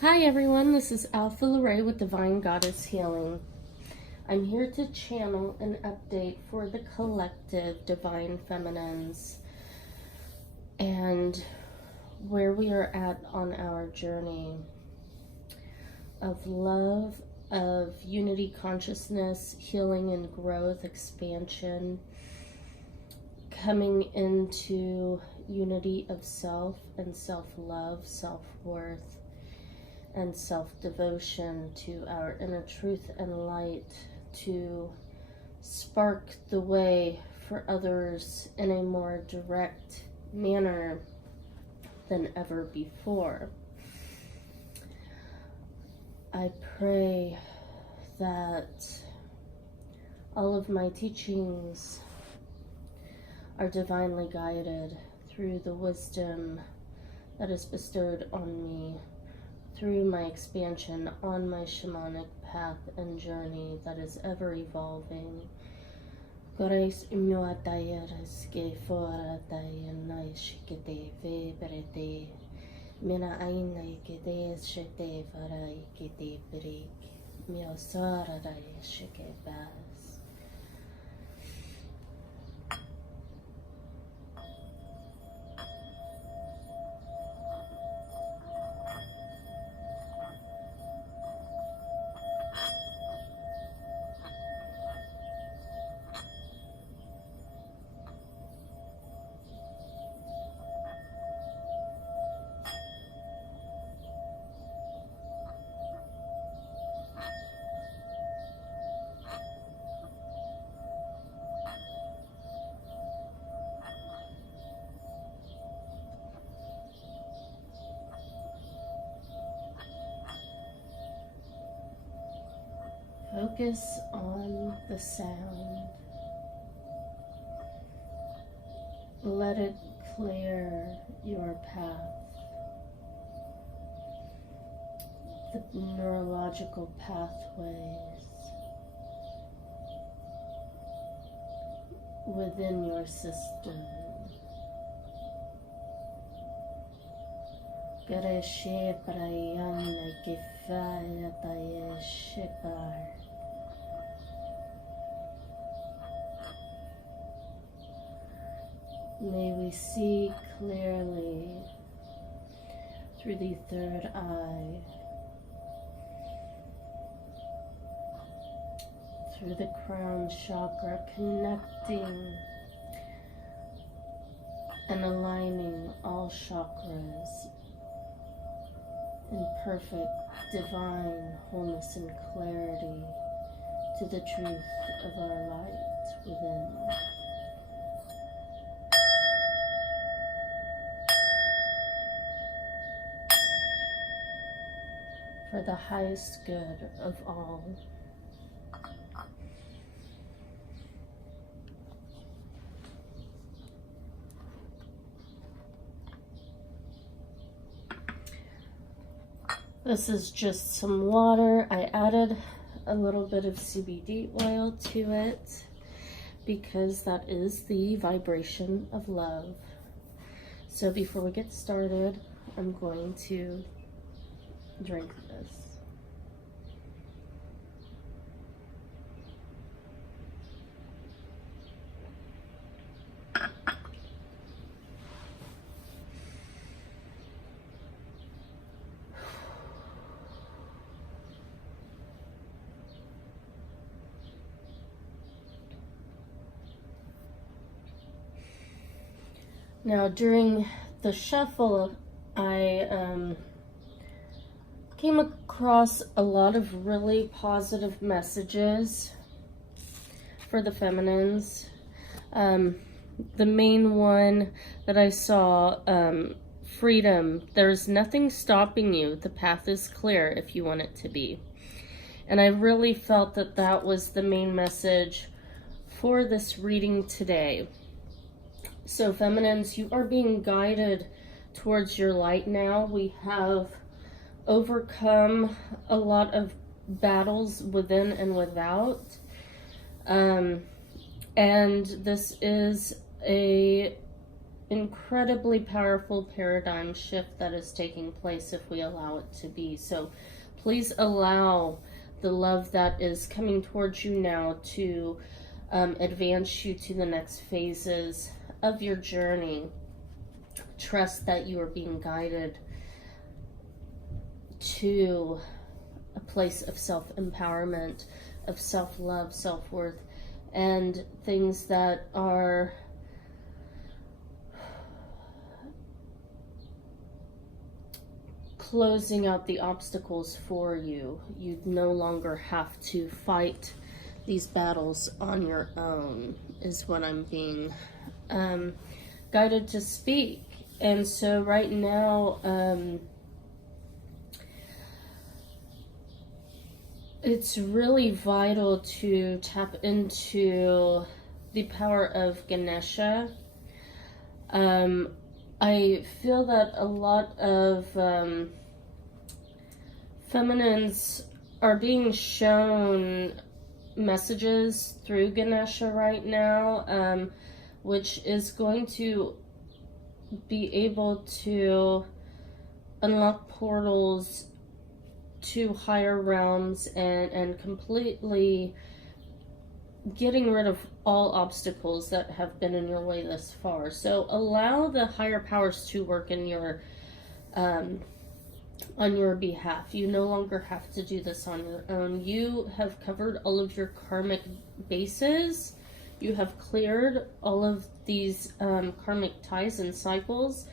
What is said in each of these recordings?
Hi everyone, this is Alpha Lorraine with Divine Goddess Healing. I'm here to channel an update for the collective Divine Feminines and where we are at on our journey of love, of unity consciousness, healing and growth, expansion, coming into unity of self and self-love, self-worth, and self-devotion to our inner truth and light, to spark the way for others in a more direct manner than ever before. I pray that all of my teachings are divinely guided through the wisdom that is bestowed on me through my expansion on my shamanic path and journey that is ever evolving. Grace immuatayeres que fora tayenai shikete vebrete mina ainai que deshete varai que de break miosara shike bas. Focus on the sound. Let it clear your path. The neurological pathways within your system. Gareshe prayana kifaya taye shipar. May we see clearly through the third eye, through the crown chakra, connecting and aligning all chakras in perfect divine wholeness and clarity to the truth of our light within. For the highest good of all. This is just some water. I added a little bit of CBD oil to it because that is the vibration of love. So before we get started, I'm going to drink this. Now during the shuffle, I came across a lot of really positive messages for the feminines. The main one that I saw, freedom. There's nothing stopping you. The path is clear if you want it to be. And I really felt that that was the main message for this reading today. So feminines, you are being guided towards your light now. We have overcome a lot of battles within and without. And this is a incredibly powerful paradigm shift that is taking place if we allow it to be. So please allow the love that is coming towards you now to advance you to the next phases of your journey. Trust that you are being guided to a place of self-empowerment, of self-love, self-worth, and things that are closing out the obstacles for you. You no longer have to fight these battles on your own, is what I'm being guided to speak. And so right now, it's really vital to tap into the power of Ganesha. I feel that a lot of feminines are being shown messages through Ganesha right now, which is going to be able to unlock portals to higher realms and completely getting rid of all obstacles that have been in your way thus far. So allow the higher powers to work in your on your behalf. You no longer have to do this on your own. You have covered all of your karmic bases. You have cleared all of these karmic ties and cycles.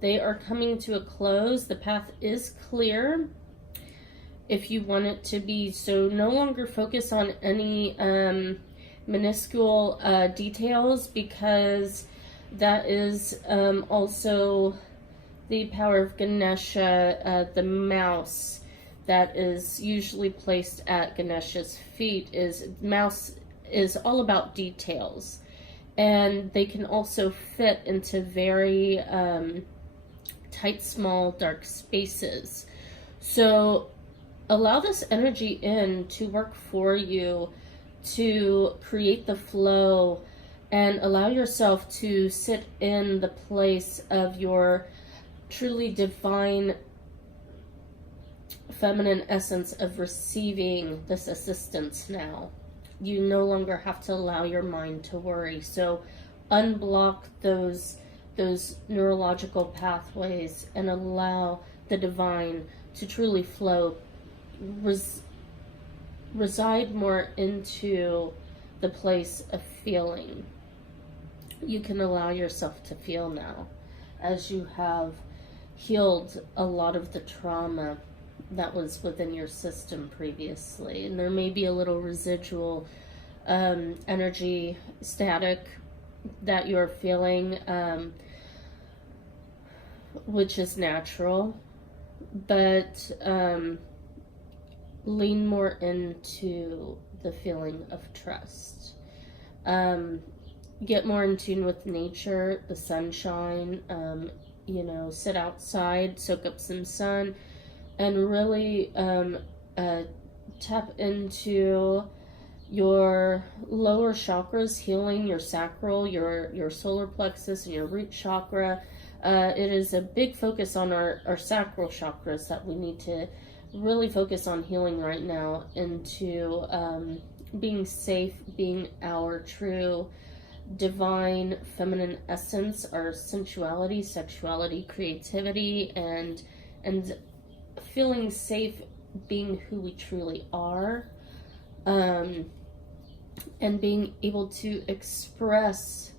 They are coming to a close. The path is clear if you want it to be. So no longer focus on any minuscule details, because that is also the power of Ganesha. The mouse that is usually placed at Ganesha's feet mouse is all about details, and they can also fit into very tight, small, dark spaces. So allow this energy in to work for you, to create the flow, and allow yourself to sit in the place of your truly divine feminine essence of receiving this assistance now. You no longer have to allow your mind to worry. So unblock those neurological pathways and allow the divine to truly flow, reside more into the place of feeling. You can allow yourself to feel now, as you have healed a lot of the trauma that was within your system previously. And there may be a little residual energy static that you're feeling, which is natural, but lean more into the feeling of trust. Get more in tune with nature, the sunshine, sit outside, soak up some sun, and really tap into your lower chakras, healing your sacral, your solar plexus, and your root chakra. It is a big focus on our sacral chakras that we need to really focus on healing right now, into being safe, being our true divine feminine essence, our sensuality, sexuality, creativity, and feeling safe being who we truly are, and being able to express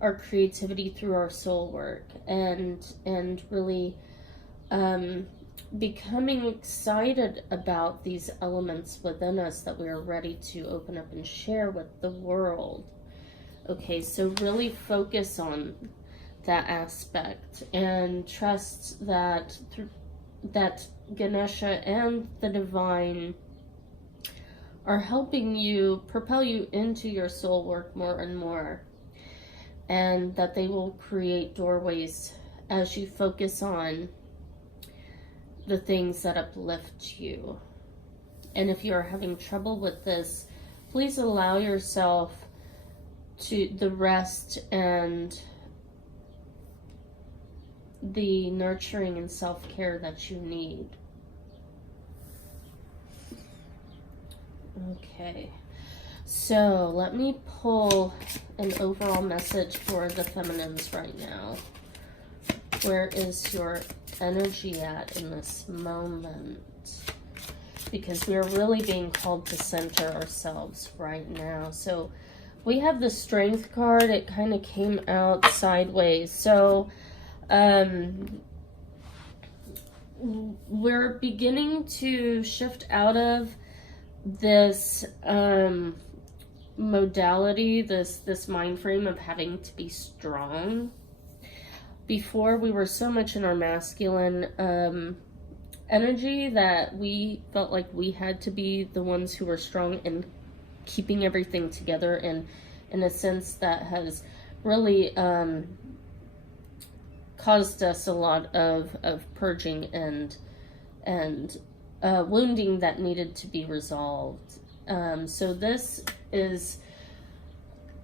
our creativity through our soul work, and really becoming excited about these elements within us that we are ready to open up and share with the world. Okay, so really focus on that aspect and trust that that Ganesha and the divine are helping you, propel you into your soul work more and more, and that they will create doorways as you focus on the things that uplift you. And if you're having trouble with this, please allow yourself to the rest and the nurturing and self-care that you need. Okay, so let me pull an overall message for the feminines right now. Where is your energy at in this moment? Because we're really being called to center ourselves right now. So we have the Strength card. It kind of came out sideways. So we're beginning to shift out of this modality, this mind frame of having to be strong. Before, we were so much in our masculine energy that we felt like we had to be the ones who were strong and keeping everything together, and in a sense that has really caused us a lot of purging and wounding that needed to be resolved. So this is,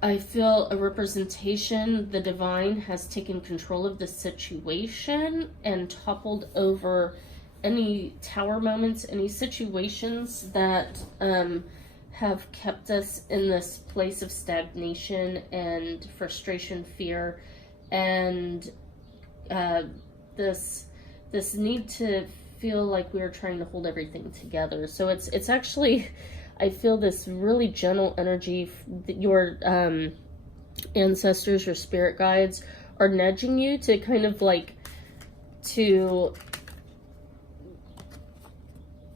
I feel, a representation. The divine has taken control of the situation and toppled over any tower moments, any situations that have kept us in this place of stagnation and frustration, fear, and this need to feel like we are trying to hold everything together. So it's actually, I feel this really gentle energy. Your ancestors, your spirit guides are nudging you to kind of like to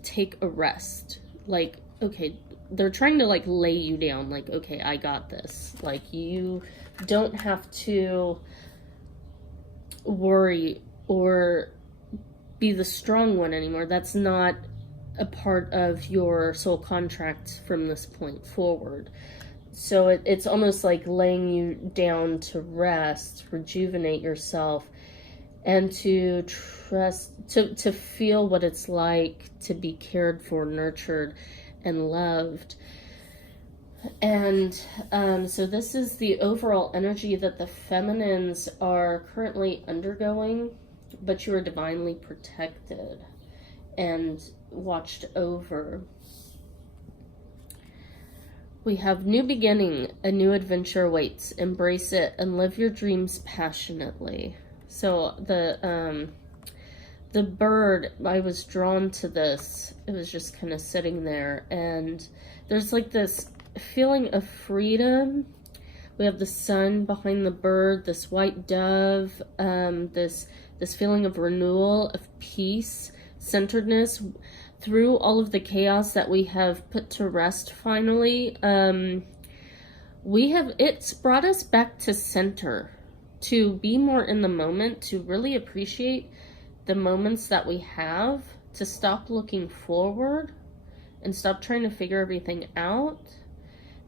take a rest. Like, okay, they're trying to like lay you down. Like, okay, I got this. Like, you don't have to worry or be the strong one anymore. That's not a part of your soul contract from this point forward. So it's almost like laying you down to rest, rejuvenate yourself, and to trust, to feel what it's like to be cared for, nurtured, and loved. And so this is the overall energy that the feminines are currently undergoing, but you are divinely protected and watched over. We have new beginning, a new adventure awaits. Embrace it and live your dreams passionately. So the bird, I was drawn to this. It was just kind of sitting there, and there's like this feeling of freedom. We have the sun behind the bird, this white dove, this feeling of renewal, of peace, centeredness through all of the chaos that we have put to rest finally. It's brought us back to center, to be more in the moment, to really appreciate the moments that we have, to stop looking forward and stop trying to figure everything out,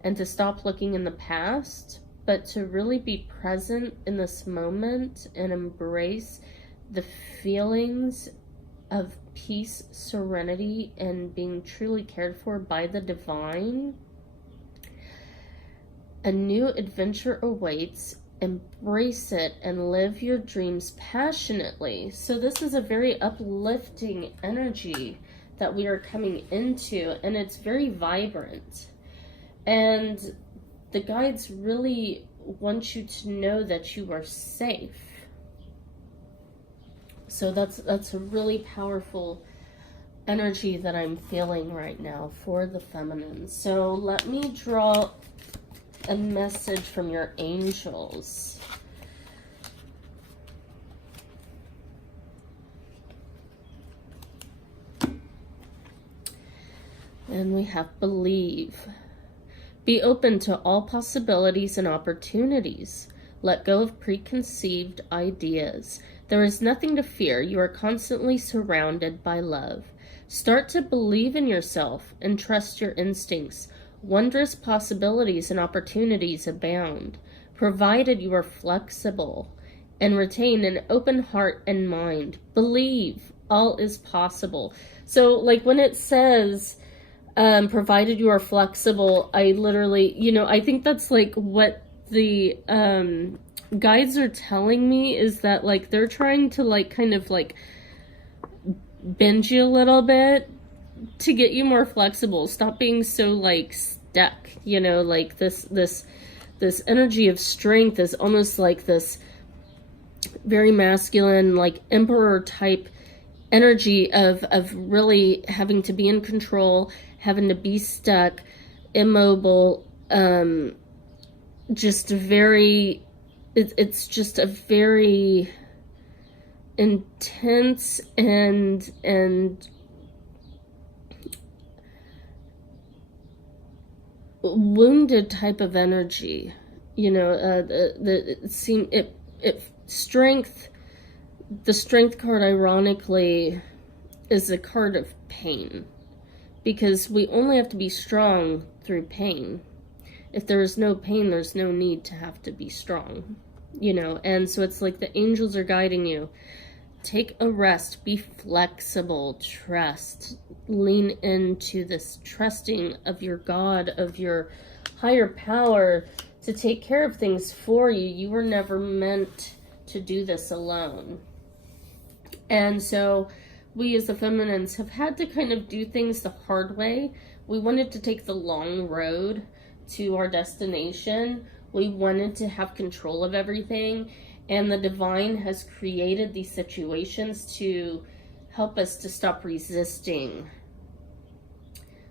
and to stop looking in the past, but to really be present in this moment and embrace the feelings of peace, serenity, and being truly cared for by the divine. A new adventure awaits. Embrace it and live your dreams passionately. So this is a very uplifting energy that we are coming into, and it's very vibrant. And the guides really want you to know that you are safe. So that's a really powerful energy that I'm feeling right now for the feminine. So let me draw a message from your angels. And we have believe. Be open to all possibilities and opportunities. Let go of preconceived ideas. There is nothing to fear. You are constantly surrounded by love. Start to believe in yourself and trust your instincts. Wondrous possibilities and opportunities abound, provided you are flexible and retain an open heart and mind. Believe all is possible. So, like when it says, provided you are flexible, I literally, I think that's like what the guides are telling me is that, like, they're trying to, like, kind of, like, bend you a little bit to get you more flexible. Stop being so, like, stuck, you know, like, this energy of strength is almost like this very masculine, like, emperor type energy of really having to be in control, having to be stuck, immobile, just very, it's just a very intense and wounded type of energy, you know. Strength, the strength card, ironically, is a card of pain, because we only have to be strong through pain. If there is no pain, there's no need to have to be strong, you know. And so it's like the angels are guiding you. Take a rest, be flexible, trust, lean into this trusting of your God, of your higher power to take care of things for you. You were never meant to do this alone. And so we as the feminines have had to kind of do things the hard way. We wanted to take the long road to our destination. We wanted to have control of everything. And the divine has created these situations to help us to stop resisting.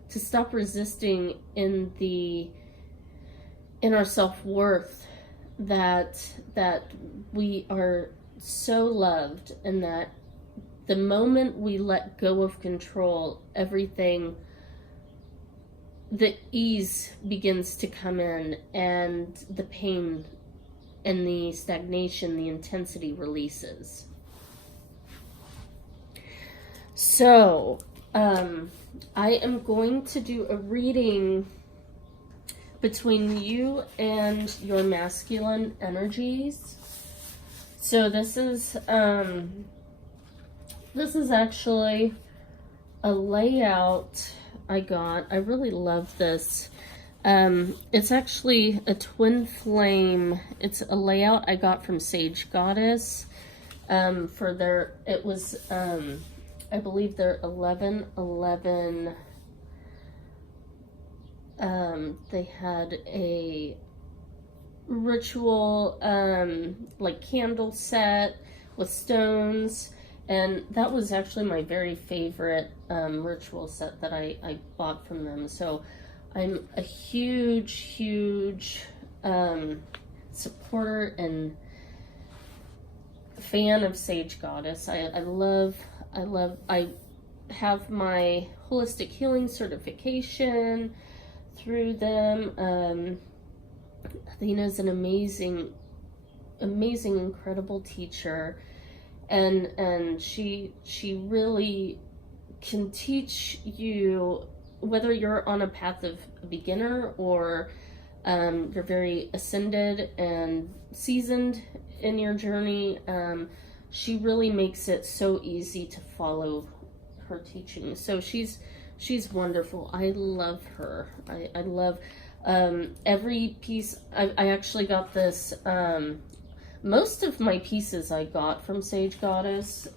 To stop resisting in our self-worth, that we are so loved, and that the moment we let go of control, everything, the ease begins to come in, and the pain and the stagnation, the intensity releases. So, I am going to do a reading between you and your masculine energies. So this is actually a layout I got. I really love this. It's actually a twin flame. It's a layout I got from Sage Goddess. For their, it was, I believe their 11/11. They had a ritual, like candle set with stones. And that was actually my very favorite, ritual set that I bought from them. So I'm a huge supporter and fan of Sage Goddess. I have my holistic healing certification through them. Athena's an amazing, incredible teacher, and she really can teach you, whether you're on a path of a beginner or you're very ascended and seasoned in your journey. She really makes it so easy to follow her teaching. So she's wonderful. I love her. I love every piece. I actually got this. Most of my pieces I got from Sage Goddess.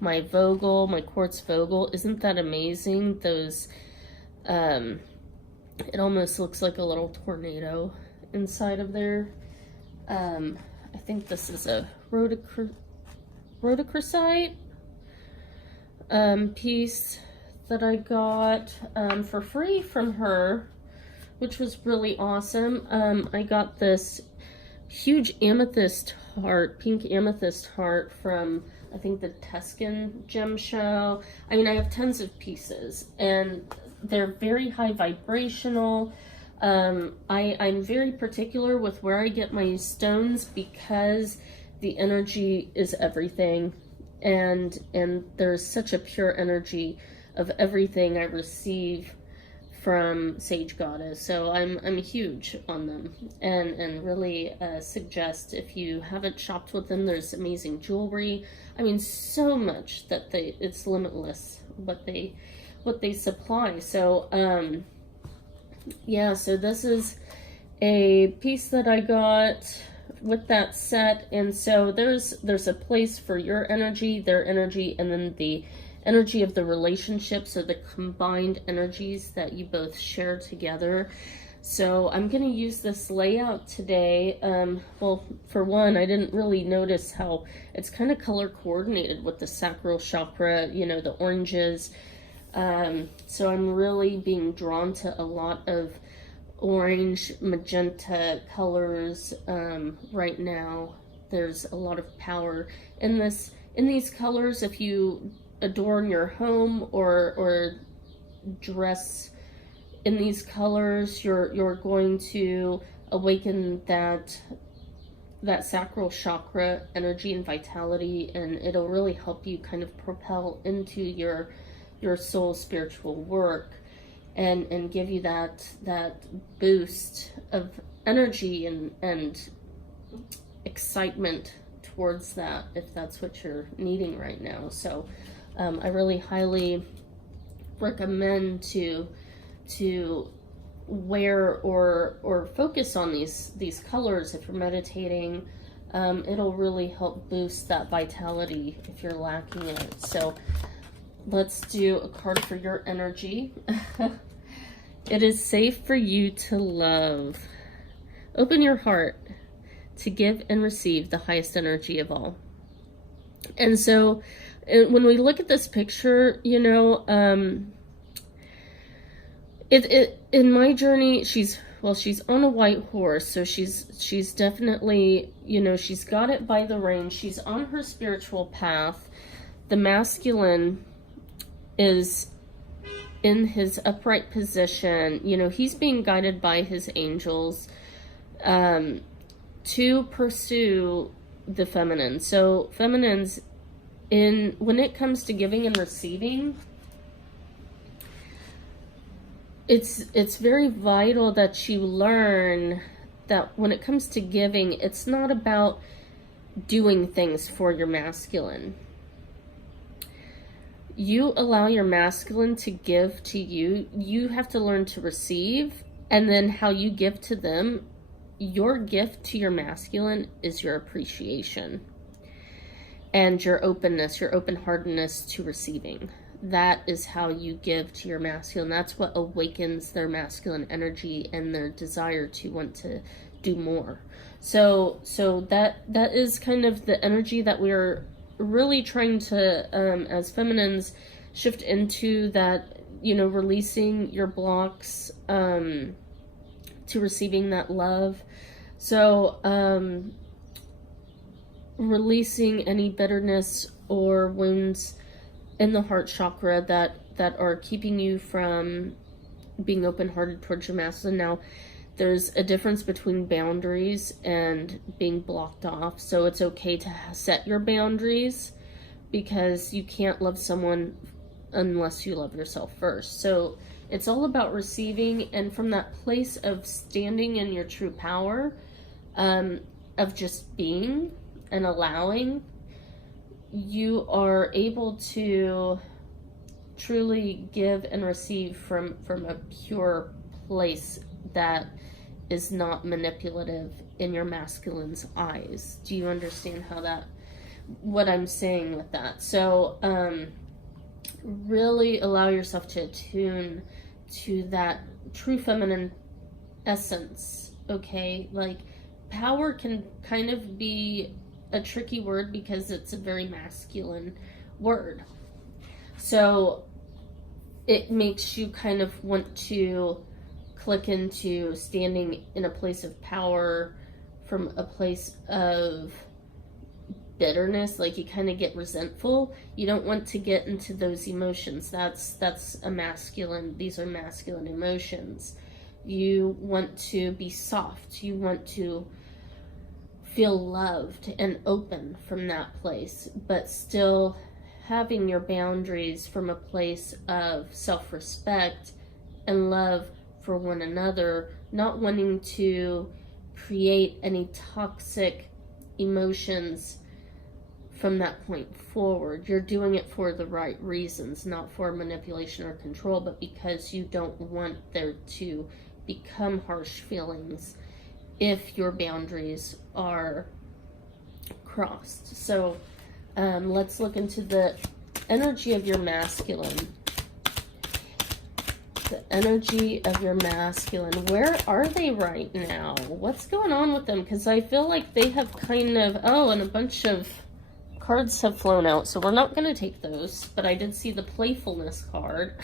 My Vogel, my quartz Vogel, isn't that amazing? Those, it almost looks like a little tornado inside of there. I think this is a rhodochrosite piece that I got for free from her, which was really awesome. I got this huge amethyst heart, pink amethyst heart from, I think, the Tuscan Gem Show. I mean, I have tons of pieces, and they're very high vibrational. I'm very particular with where I get my stones, because the energy is everything, and there's such a pure energy of everything I receive from Sage Goddess. So I'm huge on them, and really suggest, if you haven't shopped with them, there's amazing jewelry. I mean, so much that it's limitless what they supply. So yeah, so this is a piece that I got with that set. And so there's a place for your energy, their energy, and then the energy of the relationship, so the combined energies that you both share together. So I'm going to use this layout today. Well, for one, I didn't really notice how it's kind of color coordinated with the sacral chakra, you know, the oranges. So I'm really being drawn to a lot of orange, magenta colors right now. There's a lot of power in these colors. If you adorn your home or dress in these colors, you're going to awaken that sacral chakra energy and vitality, and it'll really help you kind of propel into your soul spiritual work and give you that boost of energy and excitement towards that, if that's what you're needing right now. So I really highly recommend to wear or focus on these colors if you're meditating. It'll really help boost that vitality if you're lacking it. So let's do a card for your energy. It is safe for you to love. Open your heart to give and receive the highest energy of all. And so when we look at this picture, you know, in my journey, she's on a white horse, so she's definitely, you know, she's got it by the reins. She's on her spiritual path. The masculine is in his upright position. You know, he's being guided by his angels to pursue the feminine. So feminines, when it comes to giving and receiving, it's very vital that you learn that when it comes to giving, it's not about doing things for your masculine. You allow your masculine to give to you. You have to learn to receive, and then how you give to them. Your gift to your masculine is your appreciation and your openness, your open-heartedness to receiving. That is how you give to your masculine. That's what awakens their masculine energy and their desire to want to do more. So that is kind of the energy that we're really trying to, as feminines, shift into, that, you know, releasing your blocks to receiving that love. So releasing any bitterness or wounds in the heart chakra that are keeping you from being open-hearted towards your masculine. Now, there's a difference between boundaries and being blocked off. So it's okay to set your boundaries, because you can't love someone unless you love yourself first. So it's all about receiving, and from that place of standing in your true power, of just being and allowing, you are able to truly give and receive from a pure place that is not manipulative in your masculine's eyes. Do you understand what I'm saying with that? So really allow yourself to attune to that true feminine essence. Okay, like, power can kind of be a tricky word because it's a very masculine word. So it makes you kind of want to click into standing in a place of power from a place of bitterness. Like, you kind of get resentful. You don't want to get into those emotions. That's a masculine. These are masculine emotions. You want to be soft. You want to feel loved and open from that place, but still having your boundaries from a place of self-respect and love for one another, not wanting to create any toxic emotions from that point forward. You're doing it for the right reasons, not for manipulation or control, but because you don't want there to become harsh feelings if your boundaries are crossed. So let's look into the energy of your masculine. The energy of your masculine. Where are they right now? What's going on with them? Because I feel like they have kind of... Oh, and a bunch of cards have flown out. So we're not going to take those. But I did see the playfulness card.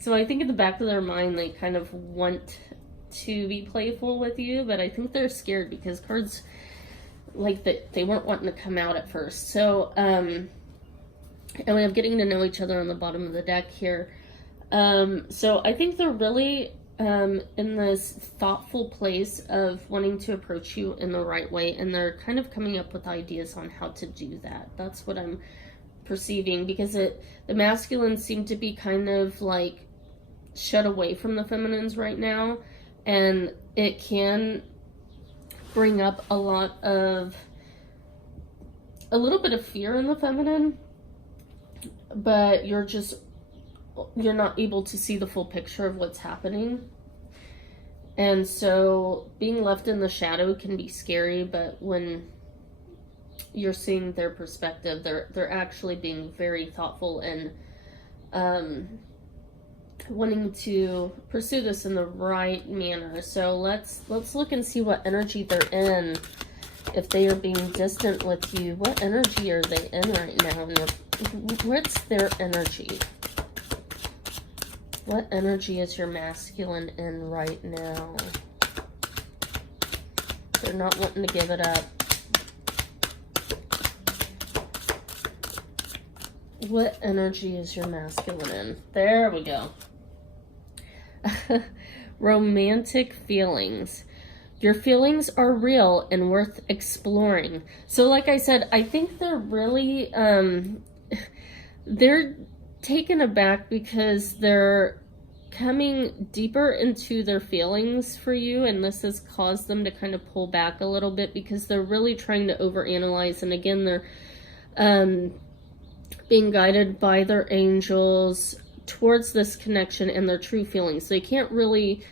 So I think in the back of their mind, they kind of want to be playful with you. But I think they're scared because cards like that, they weren't wanting to come out at first. So, and we have getting to know each other on the bottom of the deck here. So I think they're really in this thoughtful place of wanting to approach you in the right way, and they're kind of coming up with ideas on how to do that. That's what I'm perceiving, because the masculines seem to be kind of like shut away from the feminines right now, and it can bring up a little bit of fear in the feminine, but you're not able to see the full picture of what's happening. And so being left in the shadow can be scary, but when you're seeing their perspective, they're actually being very thoughtful and wanting to pursue this in the right manner. So let's look and see what energy they're in. If they are being distant with you, what energy are they in right now? What's their energy? What energy is your masculine in right now? They're not wanting to give it up. What energy is your masculine in? There we go. Romantic feelings. Your feelings are real and worth exploring. So like I said, I think they're really, they're taken aback because they're coming deeper into their feelings for you, and this has caused them to kind of pull back a little bit because they're really trying to overanalyze. And again, they're being guided by their angels towards this connection and their true feelings. They can't really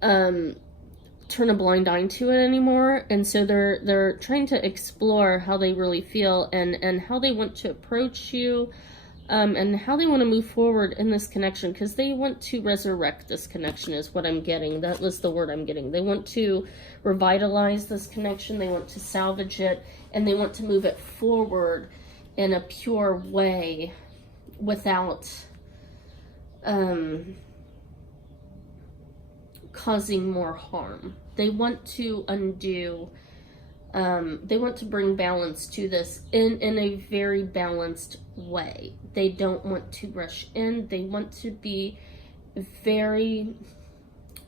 turn a blind eye to it anymore, and so they're trying to explore how they really feel and how they want to approach you, and how they want to move forward in this connection, because they want to resurrect this connection is what I'm getting. That was the word I'm getting. They want to revitalize this connection, they want to salvage it, and they want to move it forward in a pure way without causing more harm. They want to undo, they want to bring balance to this in a very balanced way. They don't want to rush in. They want to be very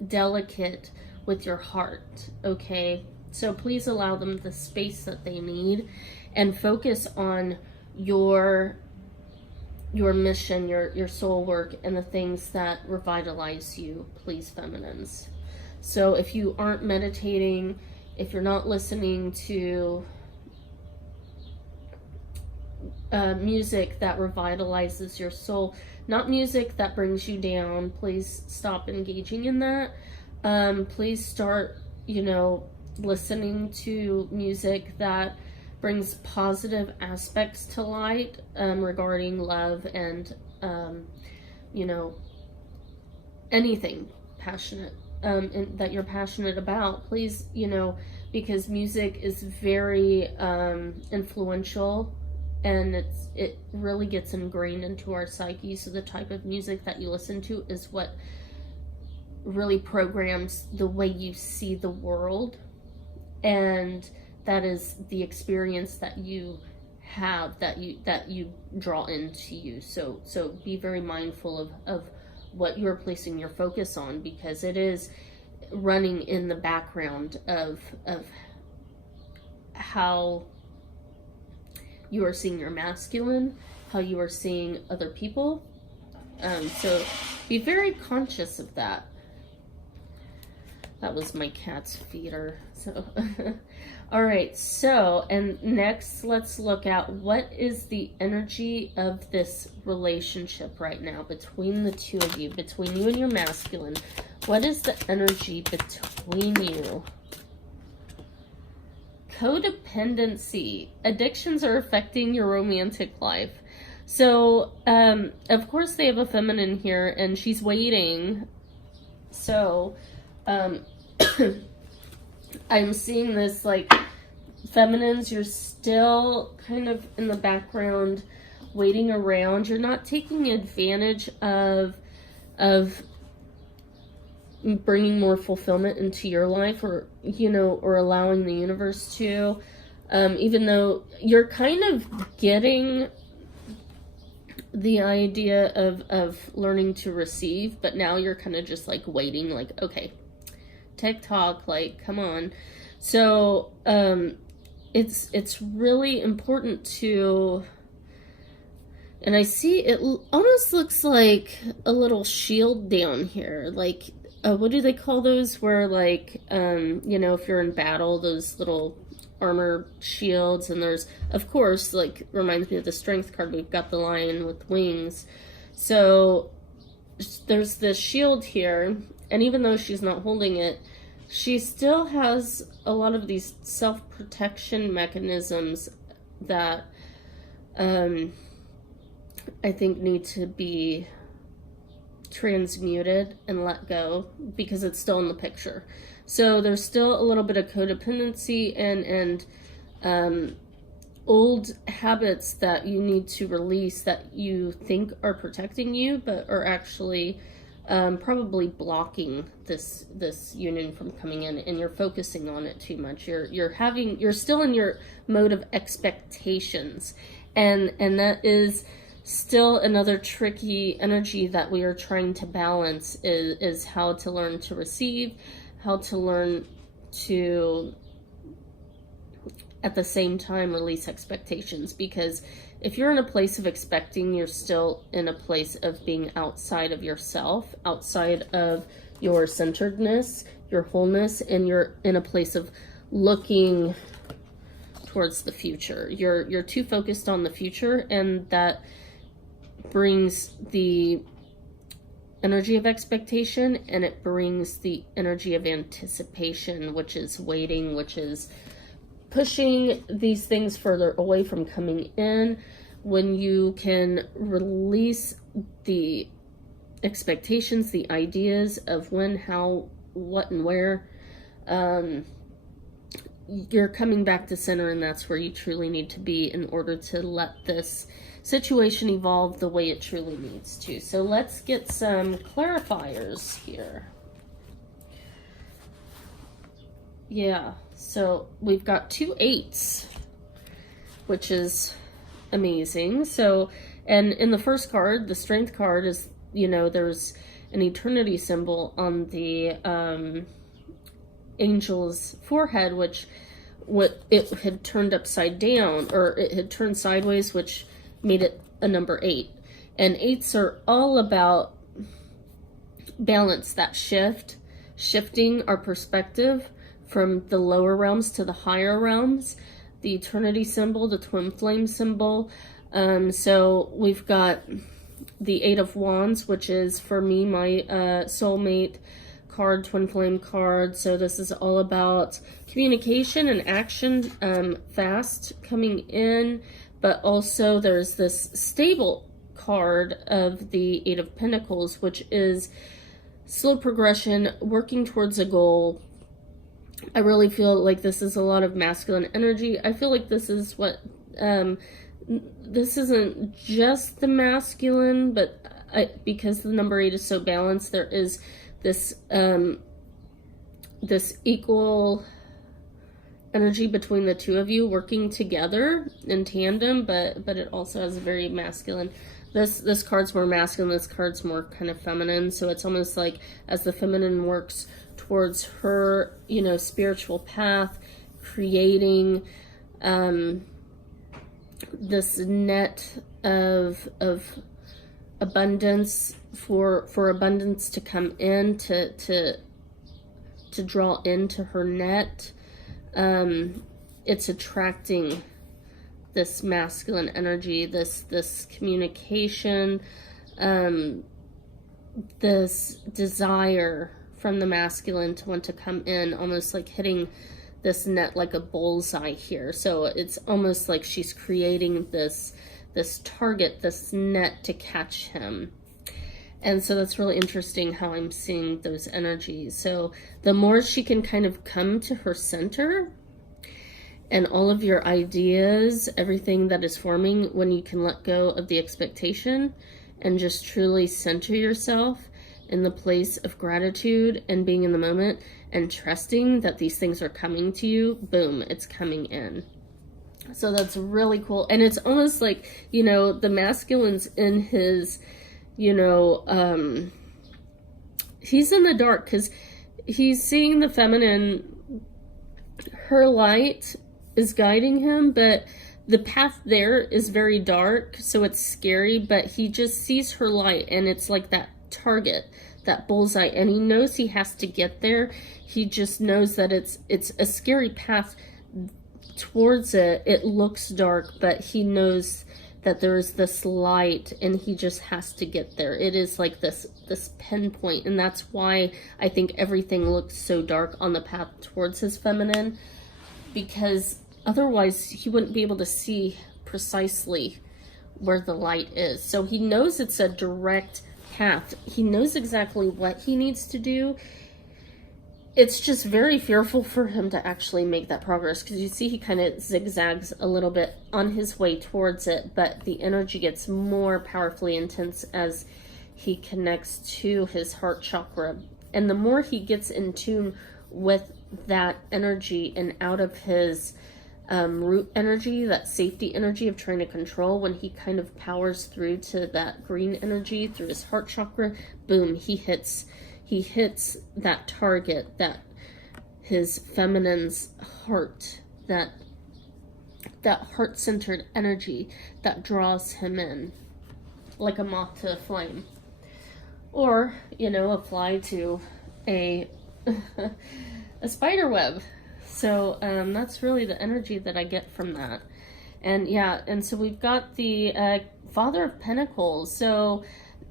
delicate with your heart, okay? So please allow them the space that they need and focus on your mission, your soul work, and the things that revitalize you, please, feminines. So if you aren't meditating, if you're not listening to music that revitalizes your soul, not music that brings you down, please stop engaging in that. Please start, listening to music that brings positive aspects to light regarding love and, anything passionate that you're passionate about. Please, because music is very influential, and it really gets ingrained into our psyche. So the type of music that you listen to is what really programs the way you see the world, and that is the experience that you have, that you draw into you. So be very mindful of what you're placing your focus on, because it is running in the background of how you are seeing your masculine, how you are seeing other people. So be very conscious of that. That was my cat's feeder. So, all right. So, and next, let's look at what is the energy of this relationship right now between the two of you, between you and your masculine. What is the energy between you? codependency. Addictions are affecting your romantic life. So, of course they have a feminine here, and she's waiting. So, I'm seeing this, like, feminines, you're still kind of in the background, waiting around. You're not taking advantage of bringing more fulfillment into your life, or, you know, or allowing the universe to, even though you're kind of getting the idea of learning to receive, but now you're kind of just like waiting, like, okay, TikTok, like, come on. So it's really important to, and I see it almost looks like a little shield down here, like, what do they call those, where, like, you know, if you're in battle, those little armor shields. And there's, of course, like, reminds me of the strength card, we've got the lion with wings. So there's this shield here, and even though she's not holding it, she still has a lot of these self-protection mechanisms that I think need to be transmuted and let go, because it's still in the picture. So there's still a little bit of codependency and old habits that you need to release, that you think are protecting you, but are actually probably blocking this union from coming in, and you're focusing on it too much. You're still in your mode of expectations, and that is still another tricky energy that we are trying to balance, is how to learn to receive, how to learn to, at the same time, release expectations. Because if you're in a place of expecting, you're still in a place of being outside of yourself, outside of your centeredness, your wholeness, and you're in a place of looking towards the future. You're too focused on the future, and that brings the energy of expectation, and it brings the energy of anticipation, which is waiting, which is pushing these things further away from coming in. When you can release the expectations, the ideas of when, how, what, and where, you're coming back to center, and that's where you truly need to be in order to let this situation evolve the way it truly needs to. So let's get some clarifiers here. Yeah, so we've got 2 8s, which is amazing. So, and in the first card, the strength card, is, you know, there's an eternity symbol on the angel's forehead, which it had turned upside down, or it had turned sideways, which made it a number 8. And 8s are all about balance, that shifting our perspective from the lower realms to the higher realms. The eternity symbol, the twin flame symbol. So we've got the 8 of Wands, which is, for me, my soulmate card, twin flame card. So this is all about communication and action, fast coming in. But also there's this stable card of the 8 of Pentacles, which is slow progression, working towards a goal. I really feel like this is a lot of masculine energy. I feel like this is what, this isn't just the masculine, but because the number 8 is so balanced, there is this, this equal energy between the two of you working together in tandem, but it also has a very masculine. This card's more masculine, this card's more kind of feminine. So it's almost like as the feminine works towards her, you know, spiritual path, creating this net of abundance, for abundance to come in, to draw into her net. It's attracting this masculine energy, this communication, this desire from the masculine to want to come in, almost like hitting net like a bullseye here. So it's almost like she's creating this target, this net to catch him. And so that's really interesting how I'm seeing those energies. So the more she can kind of come to her center, and all of your ideas, everything that is forming, when you can let go of the expectation and just truly center yourself in the place of gratitude and being in the moment and trusting that these things are coming to you, boom, it's coming in. So that's really cool. And it's almost like, you know, the masculine's in his, you know, he's in the dark because he's seeing the feminine, her light is guiding him, but the path there is very dark, so it's scary, but he just sees her light, and it's like that target, that bullseye, and he knows he has to get there. He just knows that it's a scary path towards it. It looks dark, but he knows that there is this light, and he just has to get there. It is like this pinpoint, and that's why I think everything looks so dark on the path towards his feminine, because otherwise he wouldn't be able to see precisely where the light is. So he knows it's a direct path. He knows exactly what he needs to do. It's just very fearful for him to actually make that progress, because you see he kind of zigzags a little bit on his way towards it, but the energy gets more powerfully intense as he connects to his heart chakra. And the more he gets in tune with that energy and out of his root energy, that safety energy of trying to control, when he kind of powers through to that green energy through his heart chakra, boom, he hits that target, that his feminine's heart, that heart-centered energy that draws him in like a moth to a flame, or, you know, a fly to a a spider web. So that's really the energy that I get from that. And yeah, and so we've got the Father of Pentacles. So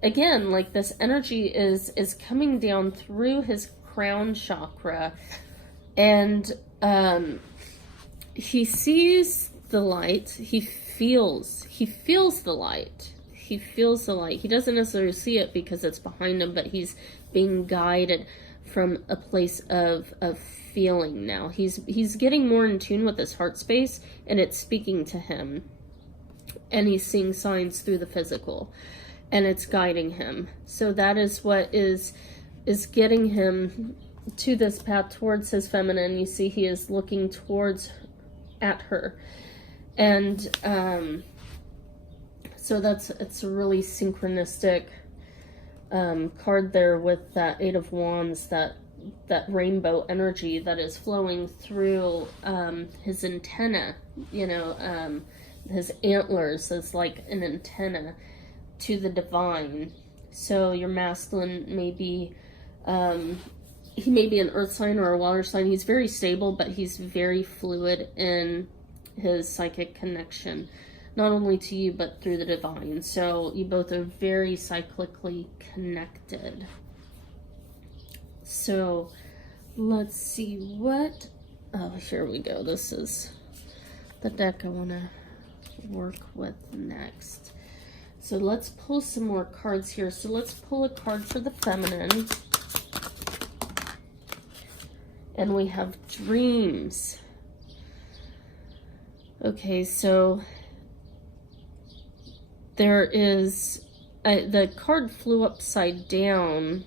again, like this energy is coming down through his crown chakra, and he sees the light. He feels the light. He feels the light. He doesn't necessarily see it because it's behind him, but he's being guided from a place of feeling now. He's getting more in tune with his heart space, and it's speaking to him, and he's seeing signs through the physical, and it's guiding him. So that is what is getting him to this path towards his feminine. You see he is looking at her, and so it's a really synchronistic card there with that Eight of Wands, that rainbow energy that is flowing through his antenna, you know, his antlers is like an antenna to the divine. So your masculine may be, he may be an earth sign or a water sign. He's very stable, but he's very fluid in his psychic connection, not only to you, but through the divine. So you both are very cyclically connected. So let's see what, oh, here we go. This is the deck I want to work with next. So let's pull some more cards here. So let's pull a card for the feminine. And we have dreams. Okay, so there is, the card flew upside down.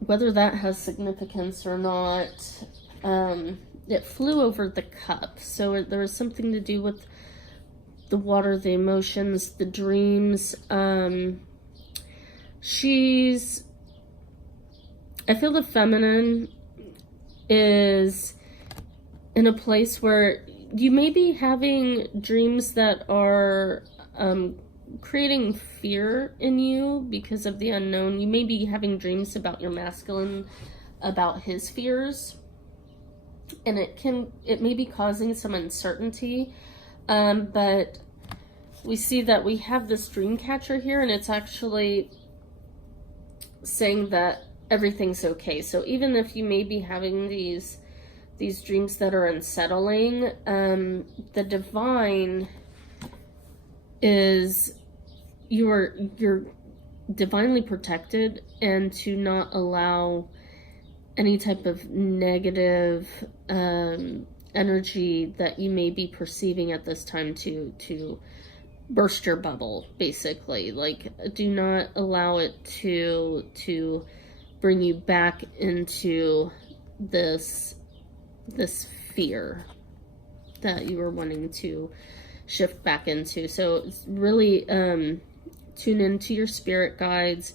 Whether that has significance or not, it flew over the cup. So there was something to do with the water, the emotions, the dreams. I feel the feminine is in a place where you may be having dreams that are creating fear in you because of the unknown. You may be having dreams about your masculine, about his fears, and it may be causing some uncertainty, but we see that we have this dream catcher here, and it's actually saying that everything's okay. So even if you may be having these dreams that are unsettling, the divine is you're divinely protected, and to not allow any type of negative energy that you may be perceiving at this time to burst your bubble, basically. Like, do not allow it to bring you back into this fear that you were wanting to shift back into. So it's really tune into your spirit guides.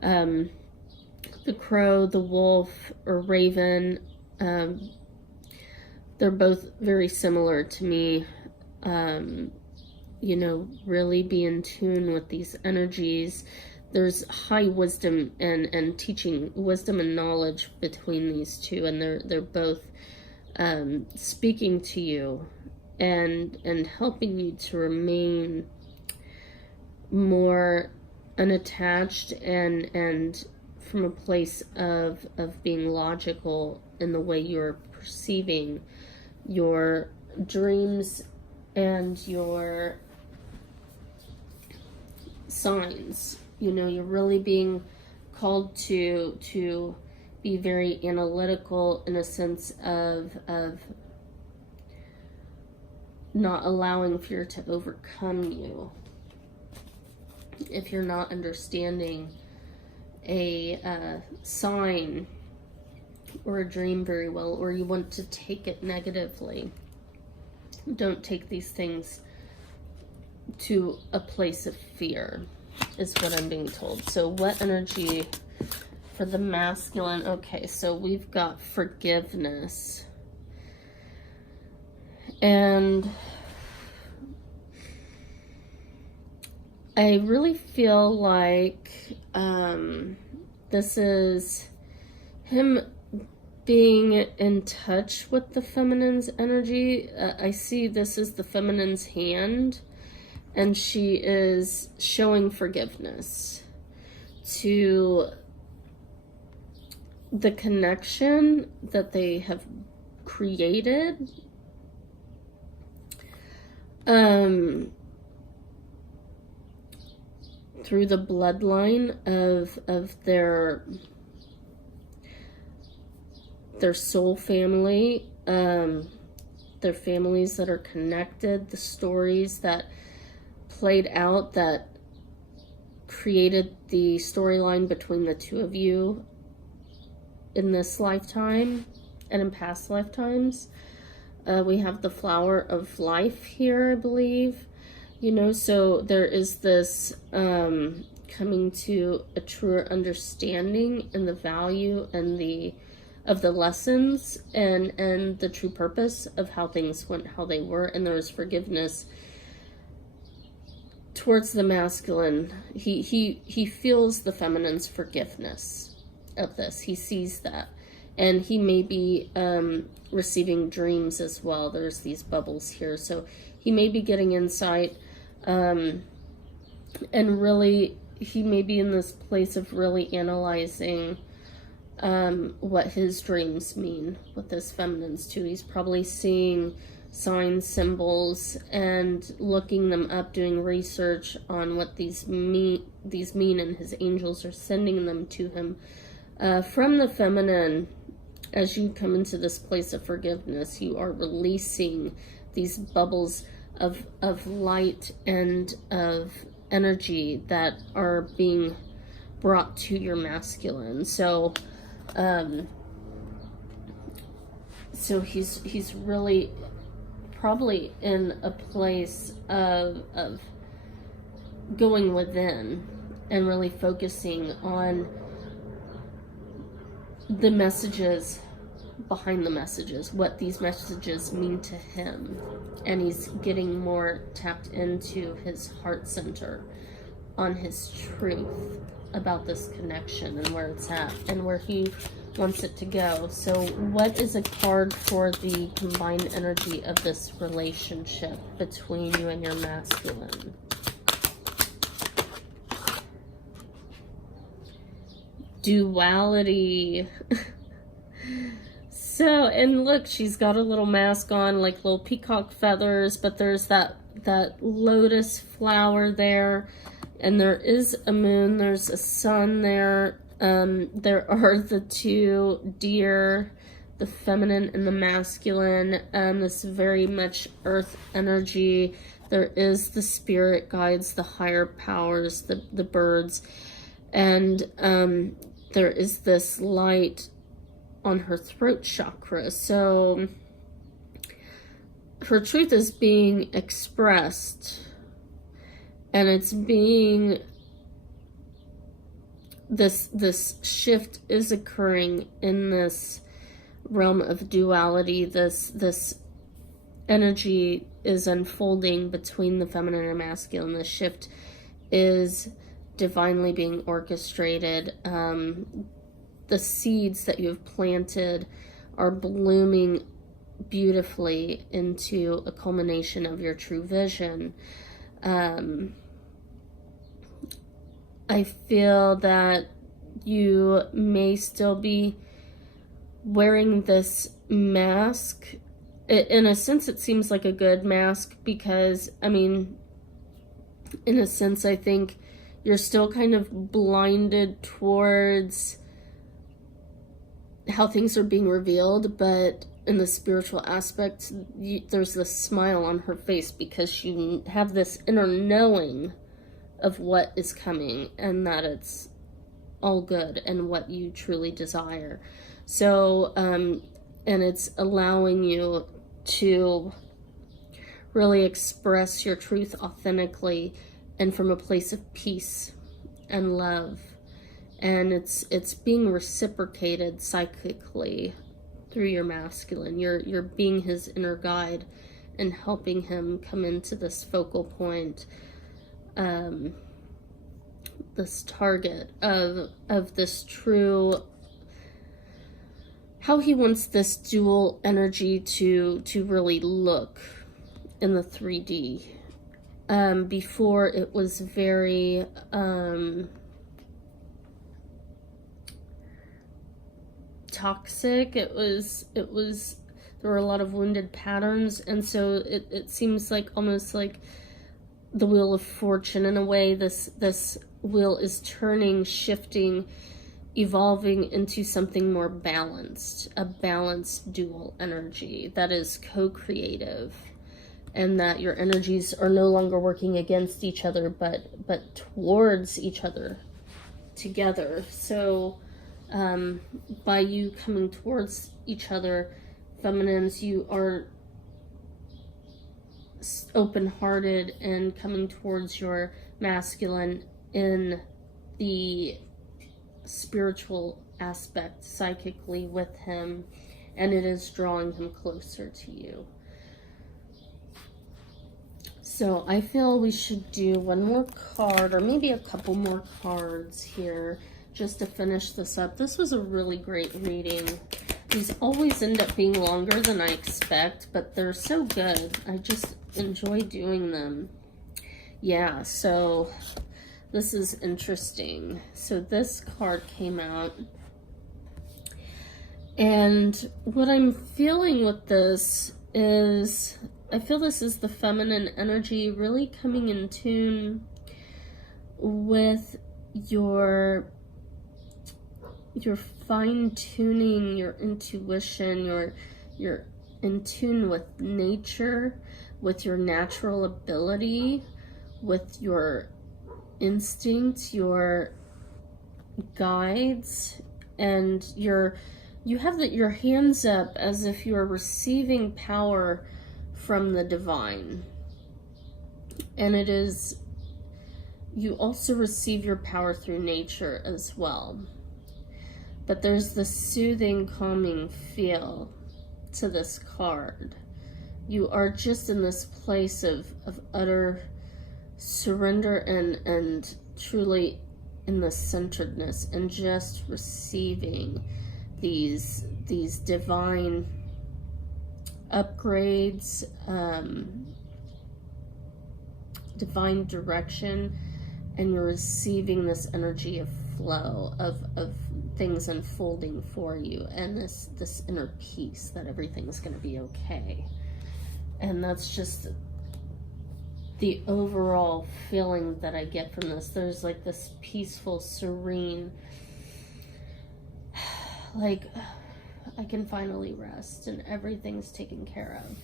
The crow, the wolf, or raven, they're both very similar to me. You know, really be in tune with these energies. There's high wisdom and teaching, wisdom and knowledge between these two, and they're both speaking to you and helping you to remain more unattached and from a place of being logical in the way you're perceiving your dreams and your signs. You know, you're really being called to be very analytical in a sense of not allowing fear to overcome you. If you're not understanding a sign or a dream very well, or you want to take it negatively, don't take these things to a place of fear, is what I'm being told. So what energy for the masculine? Okay, so we've got forgiveness. And I really feel like this is him being in touch with the feminine's energy. I see this is the feminine's hand, and she is showing forgiveness to the connection that they have created. Through the bloodline of their soul family, their families that are connected, the stories that played out that created the storyline between the two of you in this lifetime and in past lifetimes. We have the flower of life here, I believe. You know, so there is this coming to a truer understanding and the value and of the lessons and the true purpose of how things went, how they were, and there is forgiveness towards the masculine. He feels the feminine's forgiveness of this. He sees that, and he may be receiving dreams as well. There's these bubbles here, so he may be getting insight. And really, he may be in this place of really analyzing what his dreams mean with his feminines too. He's probably seeing signs, symbols, and looking them up, doing research on what these mean, and his angels are sending them to him. From the feminine, as you come into this place of forgiveness, you are releasing these bubbles of light and of energy that are being brought to your masculine. So he's really probably in a place of going within and really focusing on the messages behind the messages, what these messages mean to him, and he's getting more tapped into his heart center, on his truth about this connection and where it's at and where he wants it to go. So what is a card for the combined energy of this relationship between you and your masculine? duality. So, and look, she's got a little mask on, like little peacock feathers, but there's that lotus flower there, and there is a moon, there's a sun there. There are the two deer, the feminine and the masculine. This very much earth energy. There is the spirit guides, the higher powers, the birds, and there is this light on her throat chakra. So her truth is being expressed, and it's being, this shift is occurring in this realm of duality. This energy is unfolding between the feminine and masculine. The shift is divinely being orchestrated. The seeds that you have planted are blooming beautifully into a culmination of your true vision. I feel that you may still be wearing this mask. In a sense, it seems like a good mask because, I mean, in a sense, I think you're still kind of blinded towards how things are being revealed, but in the spiritual aspect, there's this smile on her face because you have this inner knowing of what is coming and that it's all good and what you truly desire. So, and it's allowing you to really express your truth authentically and from a place of peace and love. And it's being reciprocated psychically through your masculine. You're being his inner guide and helping him come into this focal point, this target of this true, how he wants this dual energy to really look in the 3D. Before it was very toxic. It was there were a lot of wounded patterns, and so it seems like almost like the wheel of fortune in a way. This wheel is turning, shifting, evolving into something more balanced, a balanced dual energy that is co-creative, and that your energies are no longer working against each other but towards each other together. So by you coming towards each other, feminines, you are open-hearted and coming towards your masculine in the spiritual aspect psychically with him, and it is drawing him closer to you. So I feel we should do one more card, or maybe a couple more cards here, just to finish this up. This was a really great reading. These always end up being longer than I expect, but they're so good. I just enjoy doing them. Yeah, so this is interesting. So this card came out, and what I'm feeling with this is, I feel this is the feminine energy really coming in tune with your fine-tuning your intuition, you're in tune with nature, with your natural ability, with your instincts, your guides, and you have your hands up as if you're receiving power from the divine. And it is, you also receive your power through nature as well. But there's this soothing, calming feel to this card. You are just in this place of utter surrender and truly in the centeredness, and just receiving these divine upgrades, divine direction, and you're receiving this energy of flow of things unfolding for you, and this inner peace that everything's going to be okay. And that's just the overall feeling that I get from this. There's like this peaceful, serene, like I can finally rest and everything's taken care of.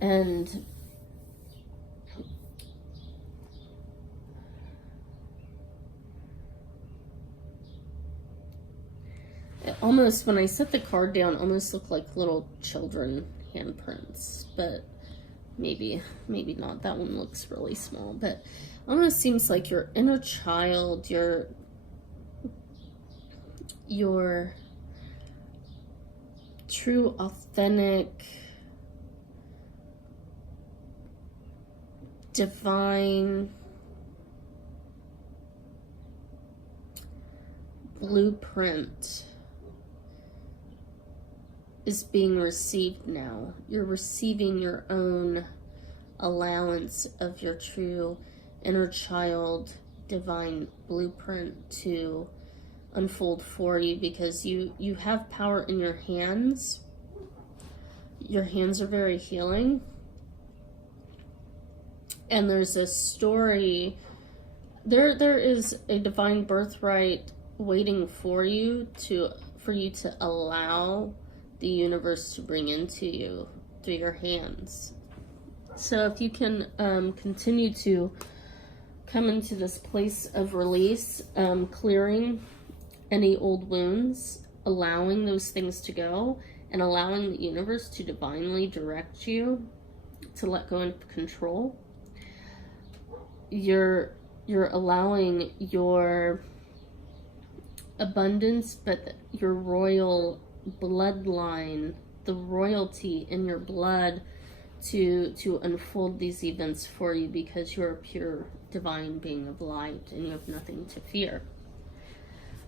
And it almost, when I set the card down, almost looked like little children handprints, but maybe not. That one looks really small, but almost seems like your inner child, your true, authentic, divine blueprint is being received now. You're receiving your own allowance of your true inner child divine blueprint to unfold for you, because you have power in your hands. Your hands are very healing. And there's a story, there is a divine birthright waiting for you to allow the universe to bring into you through your hands. So if you can continue to come into this place of release, clearing any old wounds, allowing those things to go, and allowing the universe to divinely direct you to let go of control, you're allowing your abundance, but your royal bloodline, the royalty in your blood, to unfold these events for you, because you're a pure divine being of light and you have nothing to fear.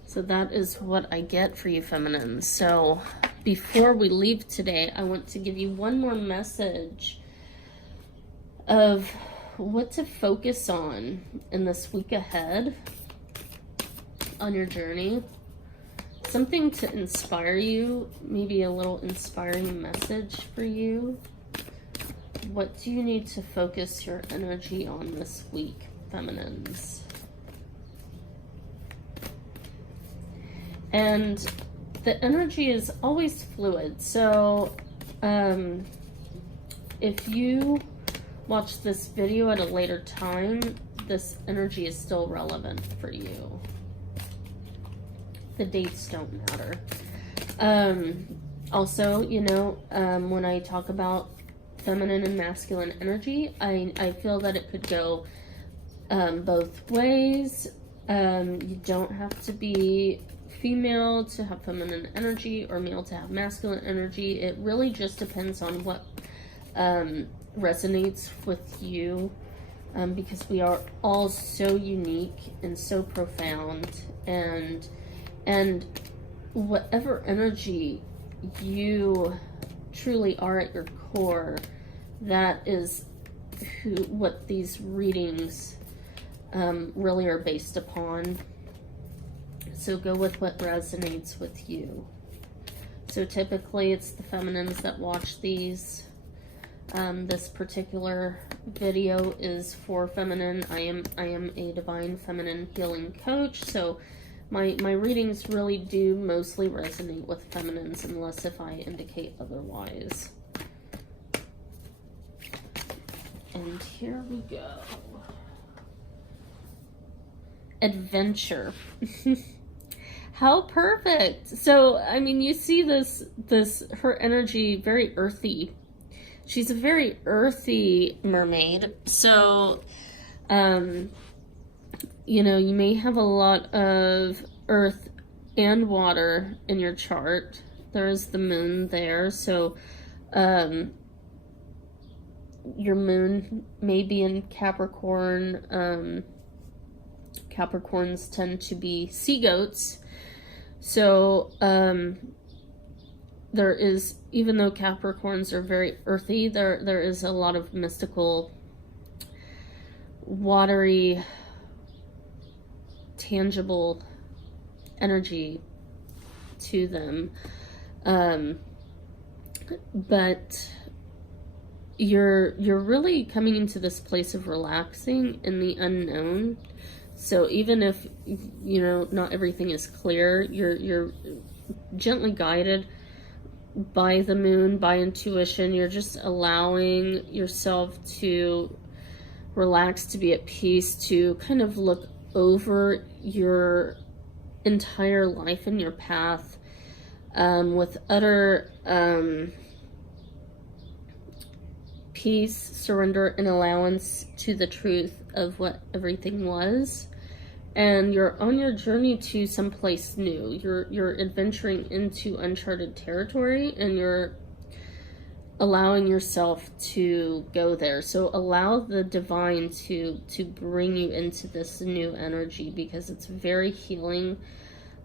So that is what I get for you, feminine. So before we leave today, I want to give you one more message of what to focus on in this week ahead on your journey. Something to inspire you, maybe a little inspiring message for you. What do you need to focus your energy on this week, feminines? And the energy is always fluid. So if you watch this video at a later time, this energy is still relevant for you. The dates don't matter. Also, when I talk about feminine and masculine energy, I feel that it could go both ways. You don't have to be female to have feminine energy or male to have masculine energy. It really just depends on what resonates with you, because we are all so unique and so profound, and whatever energy you truly are at your core, that is what these readings really are based upon. So go with what resonates with you. So typically it's the feminines that watch these. This particular video is for feminine. I am a divine feminine healing coach, so my readings really do mostly resonate with feminines, unless if I indicate otherwise. And here we go. Adventure. How perfect. So, I mean, you see this her energy, very earthy. She's a very earthy mermaid. So, you may have a lot of earth and water in your chart. There's the moon there. So, your moon may be in Capricorn. Capricorns tend to be sea goats. So, there is, even though Capricorns are very earthy, there is a lot of mystical, watery, tangible energy to them. But you're really coming into this place of relaxing in the unknown. So even if, you know, not everything is clear, you're gently guided by the moon, by intuition. You're just allowing yourself to relax, to be at peace, to kind of look over your entire life and your path with utter peace, surrender, and allowance to the truth of what everything was. And you're on your journey to someplace new. You're adventuring into uncharted territory, and you're allowing yourself to go there. So allow the divine to bring you into this new energy, because it's very healing,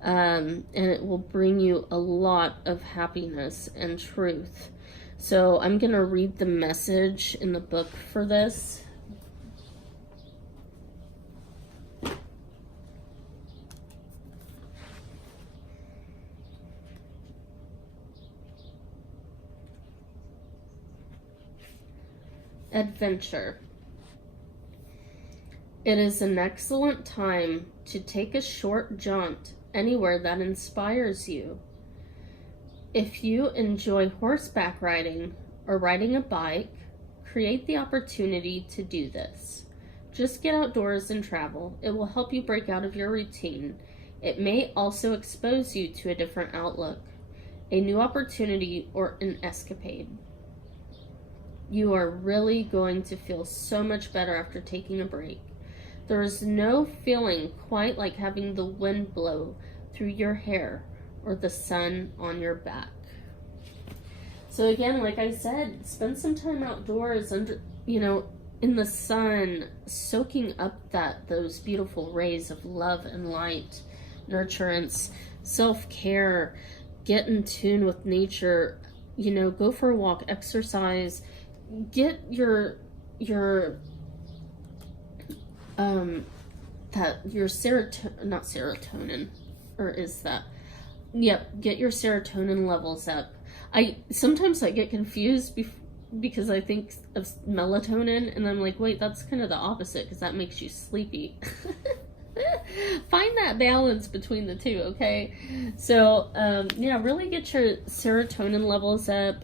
and it will bring you a lot of happiness and truth. So I'm going to read the message in the book for this. Adventure. It is an excellent time to take a short jaunt anywhere that inspires you. If you enjoy horseback riding or riding a bike, create the opportunity to do this. Just get outdoors and travel. It will help you break out of your routine. It may also expose you to a different outlook, a new opportunity, or an escapade. You are really going to feel so much better after taking a break. There is no feeling quite like having the wind blow through your hair or the sun on your back. So again, like I said, spend some time outdoors under, in the sun, soaking up those beautiful rays of love and light, nurturance, self-care, get in tune with nature, go for a walk, exercise, get your serotonin, or is that? Yep, get your serotonin levels up. Sometimes I get confused because I think of melatonin, and I'm like, wait, that's kind of the opposite, because that makes you sleepy. Find that balance between the two, okay? So, really get your serotonin levels up,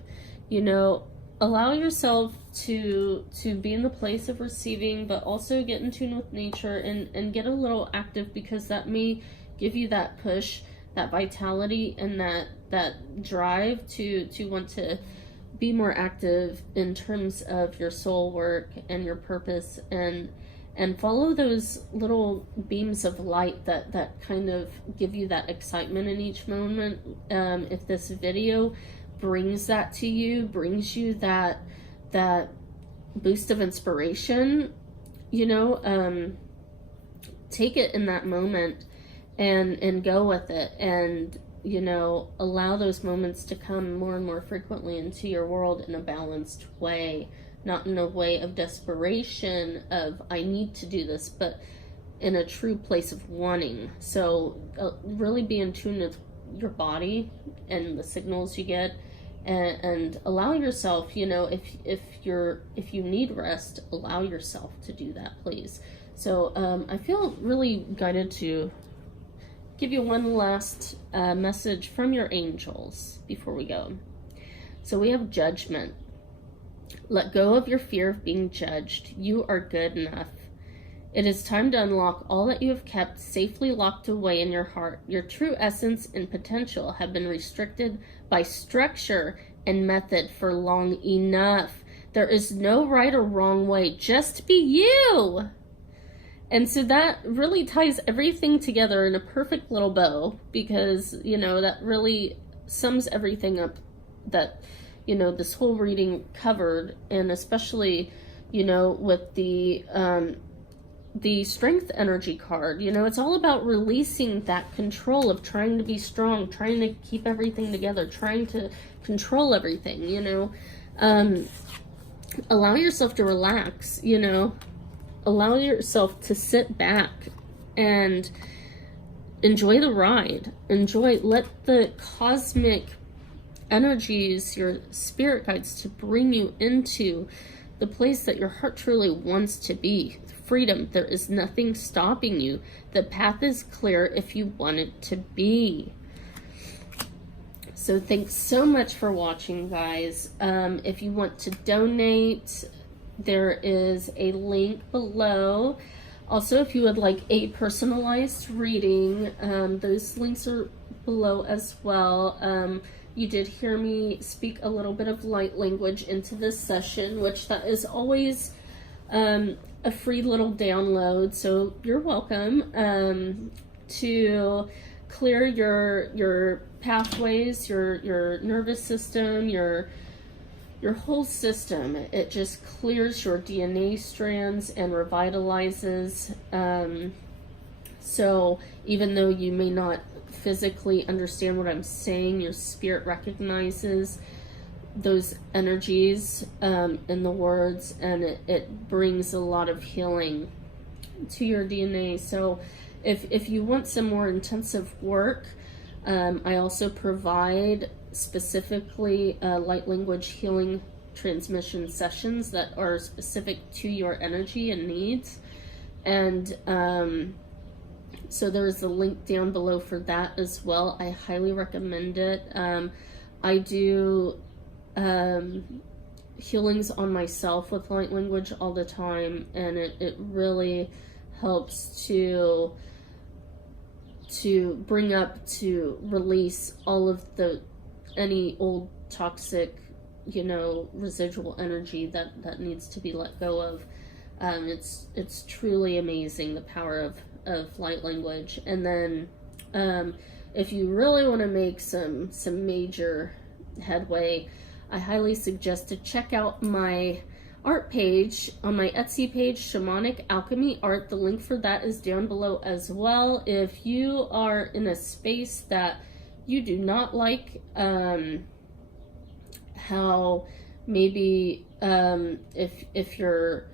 allow yourself to be in the place of receiving, but also get in tune with nature and get a little active, because that may give you that push, that vitality, and that drive to want to be more active in terms of your soul work and your purpose, and follow those little beams of light that kind of give you that excitement in each moment. If this video brings that to you, brings you that boost of inspiration, take it in that moment and go with it, and allow those moments to come more and more frequently into your world in a balanced way, not in a way of desperation of I need to do this, but in a true place of wanting. So really be in tune with your body and the signals you get, and allow yourself, if you need rest, allow yourself to do that, please. So I feel really guided to give you one last message from your angels before we go. So we have judgment. Let go of your fear of being judged. You are good enough. It is time to unlock all that you have kept safely locked away in your heart. Your true essence and potential have been restricted by structure and method for long enough. There is no right or wrong way. Just be you. And so that really ties everything together in a perfect little bow, because, that really sums everything up that, this whole reading covered, and especially, with the strength energy card, it's all about releasing that control of trying to be strong, trying to keep everything together, trying to control everything, allow yourself to relax, allow yourself to sit back and enjoy the ride. Let the cosmic energies, your spirit guides, to bring you into the place that your heart truly wants to be. Freedom. There is nothing stopping you. The path is clear if you want it to be. So thanks so much for watching, guys. If you want to donate, there is a link below. Also, if you would like a personalized reading, those links are below as well. You did hear me speak a little bit of light language into this session, which that is always a free little download. So you're welcome to clear your pathways, your nervous system, your whole system. It just clears your DNA strands and revitalizes. So even though you may not physically understand what I'm saying, your spirit recognizes those energies in the words, and it brings a lot of healing to your DNA. So if you want some more intensive work, I also provide specifically light language healing transmission sessions that are specific to your energy and needs. And so there's a link down below for that as well. I highly recommend it. I do healings on myself with light language all the time, and it really helps to bring up, to release all of any old toxic, residual energy that needs to be let go of. It's truly amazing, the power of light language. And then if you really want to make some major headway, I highly suggest to check out my art page on my Etsy page, Shamanic Alchemy Art. The link for that is down below as well. If you are in a space that you do not like, how maybe if your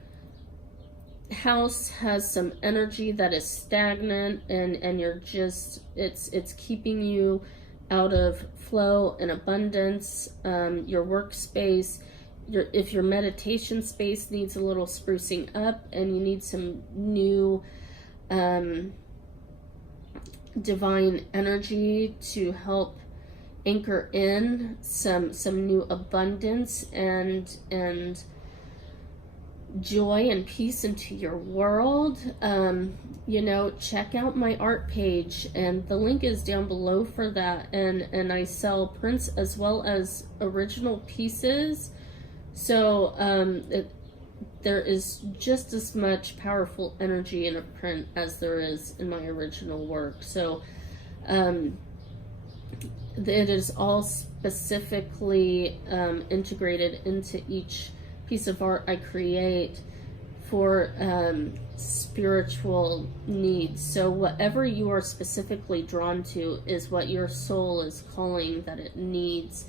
house has some energy that is stagnant and you're just, it's keeping you out of flow and abundance, your workspace, if your meditation space needs a little sprucing up and you need some new divine energy to help anchor in some new abundance and joy and peace into your world, check out my art page, and the link is down below for that. And I sell prints as well as original pieces. So there is just as much powerful energy in a print as there is in my original work. So it is all specifically integrated into each piece of art I create for spiritual needs. So whatever you are specifically drawn to is what your soul is calling that it needs,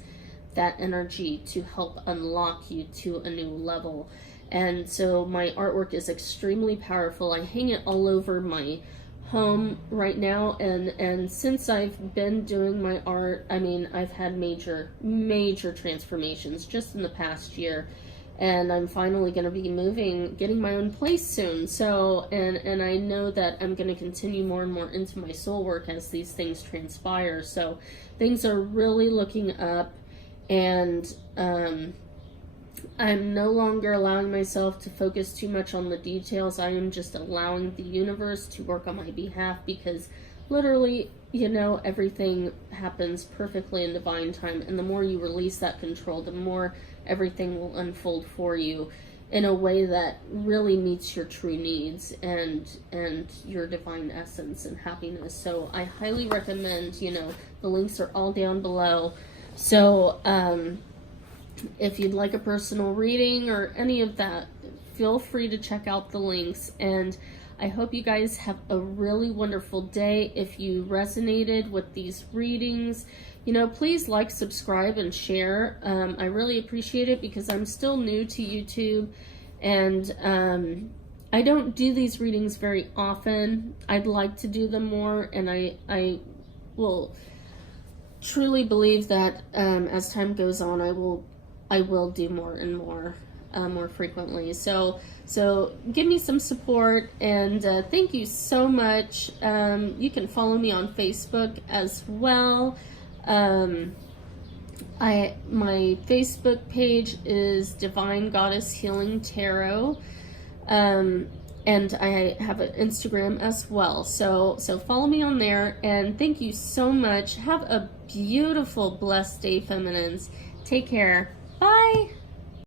that energy to help unlock you to a new level. And so my artwork is extremely powerful. I hang it all over my home right now, and since I've been doing my art, I mean, I've had major transformations just in the past year, and I'm finally going to be getting my own place soon. So, and I know that I'm going to continue more and more into my soul work as these things transpire. So things are really looking up, and I'm no longer allowing myself to focus too much on the details. I am just allowing the universe to work on my behalf, because literally, everything happens perfectly in divine time. And the more you release that control, the more everything will unfold for you in a way that really meets your true needs and your divine essence and happiness. So I highly recommend, the links are all down below. So, if you'd like a personal reading or any of that, feel free to check out the links. And I hope you guys have a really wonderful day. If you resonated with these readings, please like, subscribe, and share. I really appreciate it, because I'm still new to YouTube, and I don't do these readings very often. I'd like to do them more, and I will truly believe that as time goes on, I will do more and more frequently. So give me some support, and thank you so much. You can follow me on Facebook as well. My Facebook page is Divine Goddess Healing Tarot. And I have an Instagram as well. So follow me on there, and thank you so much. Have a beautiful, blessed day, feminines. Take care.